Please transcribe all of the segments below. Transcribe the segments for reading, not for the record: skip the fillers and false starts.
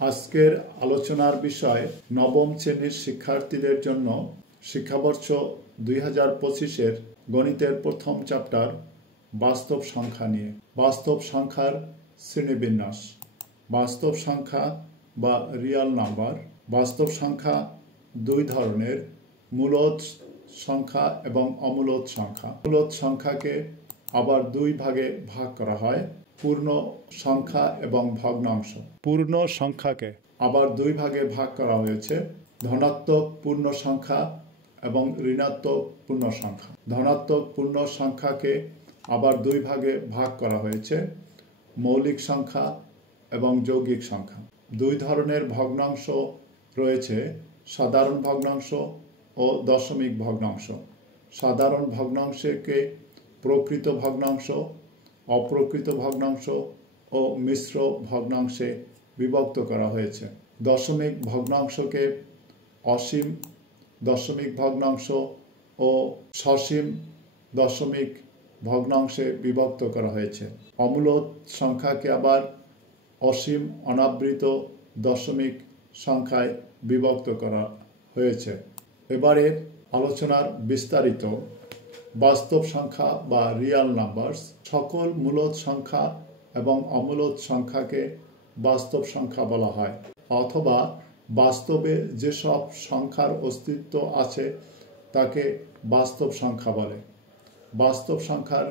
আজকের আলোচনার বিষয় নবম শ্রেণীর শিক্ষার্থীদের জন্য শিক্ষাবর্ষ 2025-এর গণিতের প্রথম চ্যাপ্টার বাস্তব সংখ্যা নিয়ে। বাস্তব সংখ্যার শ্রেণীবিন্যাস। বাস্তব সংখ্যা বা রিয়াল নাম্বার। বাস্তব সংখ্যা দুই ধরনের, মূলদ সংখ্যা এবং অমূলদ সংখ্যা। মূলদ সংখ্যাকে আবার দুই ভাগে ভাগ করা হয়, পূর্ণ সংখ্যা এবং ভগ্নাংশ। পূর্ণ সংখ্যাকে আবার দুই ভাগে ভাগ করা হয়েছে, ধনাত্মক পূর্ণ সংখ্যা এবং ঋণাত্মক পূর্ণ সংখ্যা। ধনাত্মক পূর্ণ সংখ্যাকে আবার দুই ভাগে ভাগ করা হয়েছে, মৌলিক সংখ্যা এবং যৌগিক সংখ্যা। দুই ধরনের ভগ্নাংশ রয়েছে, সাধারণ ভগ্নাংশ ও দশমিক ভগ্নাংশ। সাধারণ ভগ্নাংশকে প্রকৃত ভগ্নাংশ, অপ্রকৃত ভগ্নাংশ ও মিশ্র ভগ্নাংশে বিভক্ত করা হয়েছে। দশমিক ভগ্নাংশকে অসীম দশমিক ভগ্নাংশ ও সসীম দশমিক ভগ্নাংশে বিভক্ত করা হয়েছে। অমূলদ সংখ্যাকে আবার অসীম অনাবৃত দশমিক সংখ্যায় বিভক্ত করা হয়েছে। এবারে আলোচনার বিস্তারিত। বাস্তব সংখ্যা বা রিয়াল নাম্বারস। সকল মূলদ সংখ্যা এবং অমূলদ সংখ্যাকে বাস্তব সংখ্যা বলা হয়, অথবা বাস্তবে যেসব সংখ্যার অস্তিত্ব আছে তাকে বাস্তব সংখ্যা বলে। বাস্তব সংখ্যার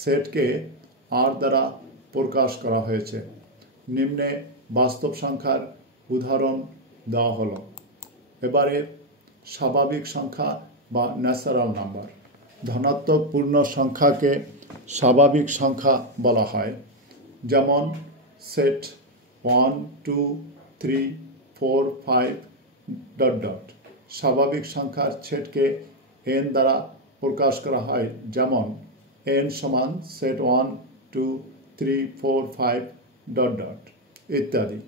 সেটকে আর দ্বারা প্রকাশ করা হয়েছে। নিম্নে বাস্তব সংখ্যার উদাহরণ দেওয়া হলো। এবারে স্বাভাবিক সংখ্যা বা ন্যাচারাল নাম্বার। ধনাত্মক পূর্ণ সংখ্যাকে স্বাভাবিক সংখ্যা বলা হয়, যেমন সেট 1, 2, 3, 4, 5... স্বাভাবিক সংখ্যার সেটকে n দ্বারা প্রকাশ করা হয়, যেমন n সমান সেট 1, 2, 3, 4, 5... ইত্যাদি।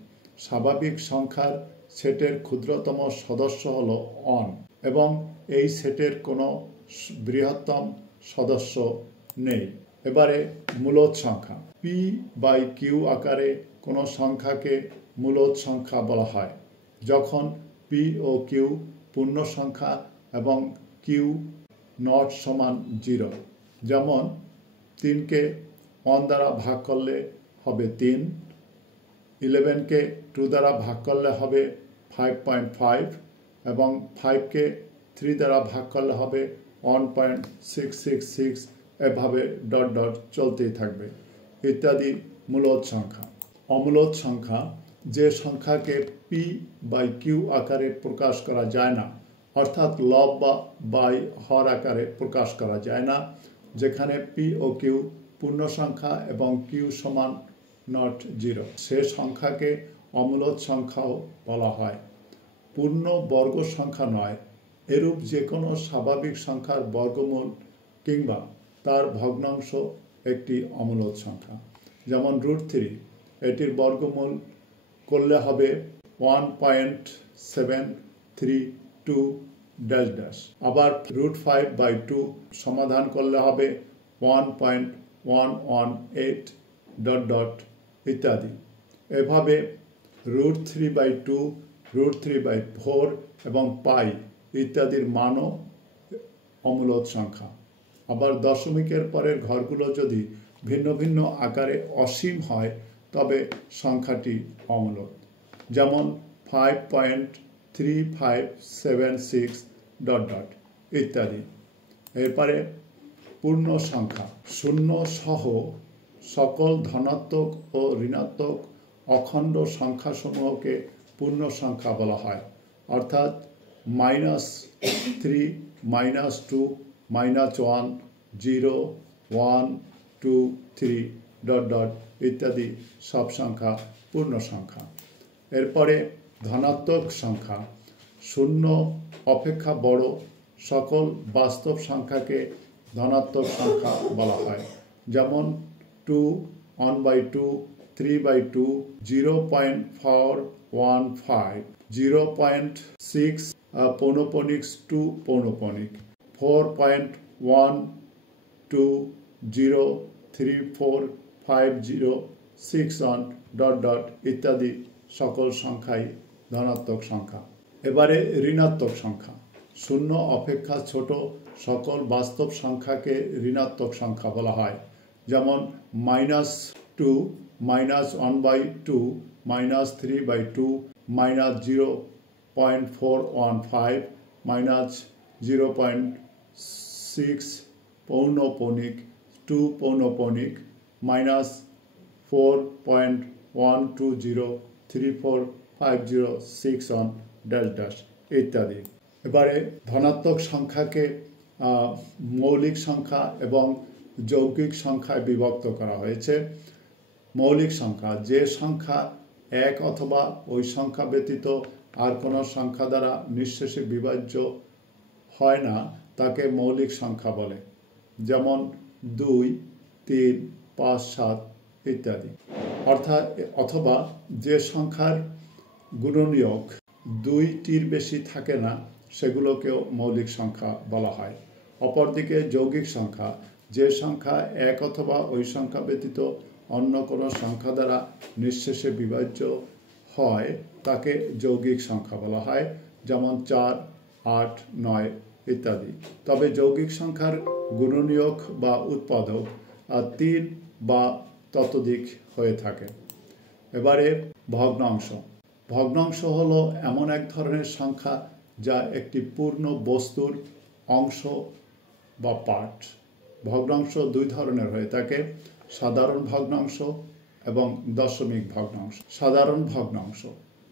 স্বাভাবিক সংখ্যার সেটের ক্ষুদ্রতম সদস্য হল অন, এবং এই সেটের কোনো বৃহত্তম সদস্য নেই। এবারে মূলদ সংখ্যা। p/q আকারে কোনো সংখ্যাকে মূলদ সংখ্যা বলা হয় যখন p ও q পূর্ণ সংখ্যা এবং q নট সমান 0। যেমন 3কে 1 দ্বারা ভাগ করলে হবে 3, 11কে 2 দ্বারা ভাগ করলে হবে 5.5 এবং 5কে 3 দ্বারা ভাগ করলে হবে 1.666, এভাবে চলতেই থাকবে ইত্যাদি মূলদ সংখ্যা। অমূলদ সংখ্যা যে সংখ্যাকে p/q আকারে প্রকাশ করা যায় না, অর্থাৎ লব বা বাই হর আকারে প্রকাশ করা যায় না, যেখানে p ও q পূর্ণ সংখ্যা এবং q সমান নট 0, সে সংখ্যাকে অমূলদ সংখ্যাও বলা হয়। পূর্ণ বর্গ সংখ্যা নয় এরূপ যে কোনো স্বাভাবিক সংখ্যার বর্গমূল কিংবা তার ভগ্নাংশ একটি অমূলদ সংখ্যা। যেমন √3, এটির বর্গমূল করলে হবে 1.732 আবার √5/2 সমাধান করলে হবে 1.118 ইত্যাদি। এভাবে √3/2, √3/4 এবং পাই ইত্যাদির মানও অমূলদ সংখ্যা। আবার দশমিকের পরের ঘরগুলো যদি ভিন্ন ভিন্ন আকারে অসীম হয় তবে সংখ্যাটি অমূলদ, যেমন 5.3576 ইত্যাদি। এরপরে পূর্ণ সংখ্যা। শূন্য সহ সকল ধনাত্মক ও ঋণাত্মক অখণ্ড সংখ্যাসমূহকে পূর্ণ সংখ্যা বলা হয়, অর্থাৎ -3, -2, -1, 0, 1, 2, 3... ইত্যাদি সব সংখ্যা পূর্ণ সংখ্যা। এরপরে ধনাত্মক সংখ্যা। শূন্য অপেক্ষা বড় সকল বাস্তব সংখ্যাকে ধনাত্মক সংখ্যা বলা হয়, যেমন 2, 1/2, 3/2, 0.415, 0.6 পৌনঃপুনিক 2 পৌনঃপুনিক, 4.120345061 ইত্যাদি সকল সংখ্যাই ধনাত্মক সংখ্যা। এবারে ঋণাত্মক সংখ্যা। শূন্য অপেক্ষা ছোট সকল বাস্তব সংখ্যাকে ঋণাত্মক সংখ্যা বলা হয়। যেমন -2, -1/2, -3/2, -0.415, -0.6 পৌনঃপৌনিক, 2 পৌনঃপৌনিক, -4.120345061 ইত্যাদি। এবারে ধনাত্মক সংখ্যাকে মৌলিক সংখ্যা এবং যৌগিক সংখ্যায় বিভক্ত করা হয়েছে। মৌলিক সংখ্যা, যে সংখ্যা এক অথবা ওই সংখ্যা ব্যতীত আর কোনো সংখ্যা দ্বারা নিঃশেষে বিভাজ্য হয় না, তাকে মৌলিক সংখ্যা বলে। যেমন 2, 3, 5, 7 ইত্যাদি। অথবা যে সংখ্যার গুণনীয়ক 2টির বেশি থাকে না, সেগুলোকেও মৌলিক সংখ্যা বলা হয়। অপরদিকে যৌগিক সংখ্যা, যে সংখ্যা এক অথবা ওই সংখ্যা ব্যতীত অন্য কোনো সংখ্যা দ্বারা নিঃশেষে বিভাজ্য হয়, তাকে যৌগিক সংখ্যা বলা হয়। যেমন 4, 8, 9 ইত্যাদি। তবে যৌগিক সংখ্যার গুণনীয়ক বা উৎপাদক 3 বা ততোধিক হয়ে থাকে। এবারে ভগ্নাংশ। ভগ্নাংশ হলো এমন এক ধরনের সংখ্যা যা একটি পূর্ণ বস্তুর অংশ বা পার্ট। ভগ্নাংশ দুই ধরনের হয়ে থাকে, সাধারণ ভগ্নাংশ এবং দশমিক ভগ্নাংশ। সাধারণ ভগ্নাংশ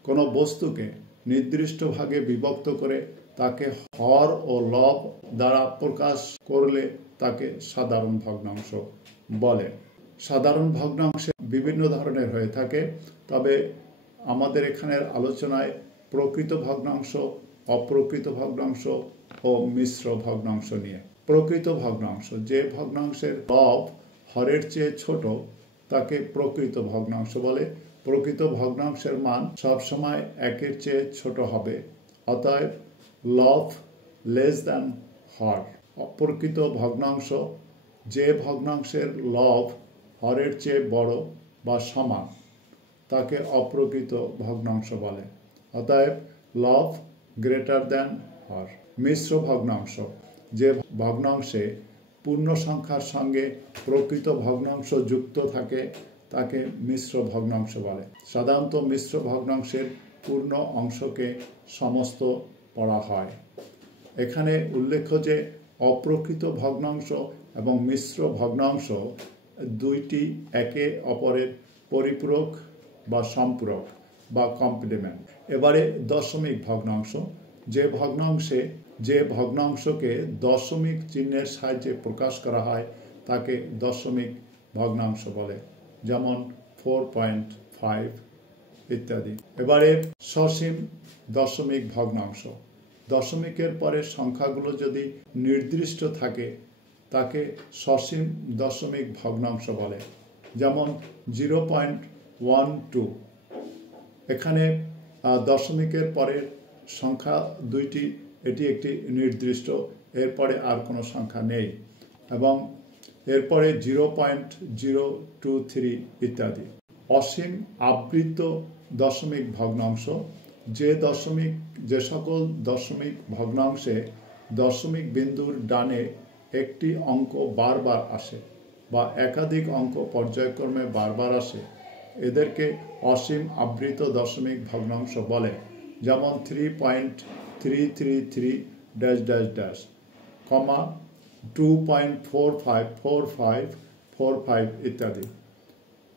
কোনো বস্তুকে নির্দিষ্ট ভাগে বিভক্ত করে তাকে হর ও লব দ্বারা প্রকাশ করলে তাকে সাধারণ ভগ্নাংশ বলে। সাধারণ ভগ্নাংশে বিভিন্ন ধরনের হয়ে থাকে, তবে আমাদের এখানের আলোচনায় প্রকৃত ভগ্নাংশ, অপ্রকৃত ভগ্নাংশ ও মিশ্র ভগ্নাংশ নিয়ে। প্রকৃত ভগ্নাংশ, যে ভগ্নাংশের লব হরের চেয়ে ছোট তাকে প্রকৃত ভগ্নাংশ বলে। প্রকৃত ভগ্নাংশের মান সবসময় 1-এর চেয়ে ছোট হবে, অতএব লব লেস দ্যান হর। অপ্রকৃত ভগ্নাংশ, যে ভগ্নাংশের লব হরের চেয়ে বড় বা সমান তাকে অপ্রকৃত ভগ্নাংশ বলে, অতএব লব গ্রেটার দ্যান হর। মিশ্র ভগ্নাংশ, যে ভগ্নাংশে পূর্ণ সংখ্যার সঙ্গে প্রকৃত ভগ্নাংশ যুক্ত থাকে তাকে মিশ্র ভগ্নাংশ বলে। সাধারণত মিশ্র ভগ্নাংশের পূর্ণ অংশকে সমস্ত পড়া হয়। এখানে উল্লেখ্য যে অপ্রকৃত ভগ্নাংশ এবং মিশ্র ভগ্নাংশ দুইটি একে অপরের পরিপূরক বা সম্পূরক বা কমপ্লিমেন্ট। এবারে দশমিক ভগ্নাংশ, যে ভগ্নাংশকে দশমিক চিহ্নের সাহায্যে প্রকাশ করা হয় তাকে দশমিক ভগ্নাংশ বলে। যেমন 4.5 ইত্যাদি। এবারে সসীম দশমিক ভগ্নাংশ। দশমিকের পরে সংখ্যাগুলো যদি নির্দিষ্ট থাকে তাকে সসীম দশমিক ভগ্নাংশ বলে। যেমন 0.12। এখানে দশমিকের পরের সংখ্যা দুইটি, এটি একটি নির্দিষ্ট, এরপরে আর কোনো সংখ্যা নেই, এবং এরপরে 0.023 ইত্যাদি। অসীম আবৃত দশমিক ভগ্নাংশ, যে সকল দশমিক ভগ্নাংশে দশমিক বিন্দুর ডানে একটি অঙ্ক বারবার আসে বা একাধিক অঙ্ক পর্যায়ক্রমে বারবার আসে, এদেরকে অসীম আবৃত দশমিক ভগ্নাংশ বলে। যেমন 3.333 2.454545 ইত্যাদি।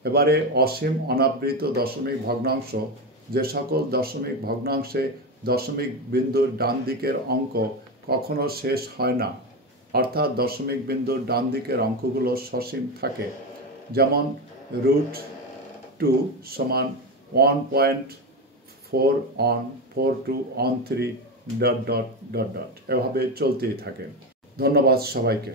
এবারে অসীম অনাবৃত দশমিক ভগ্নাংশ, যে সকল দশমিক ভগ্নাংশে দশমিক বিন্দুর ডান দিকের অঙ্ক কখনো শেষ হয় না, অর্থাৎ দশমিক বিন্দুর ডান দিকের অঙ্কগুলো সসীম থাকে। যেমন √2 = 1.4 on 3 ... এভাবে চলতেই থাকে। ধন্যবাদ সবাইকে।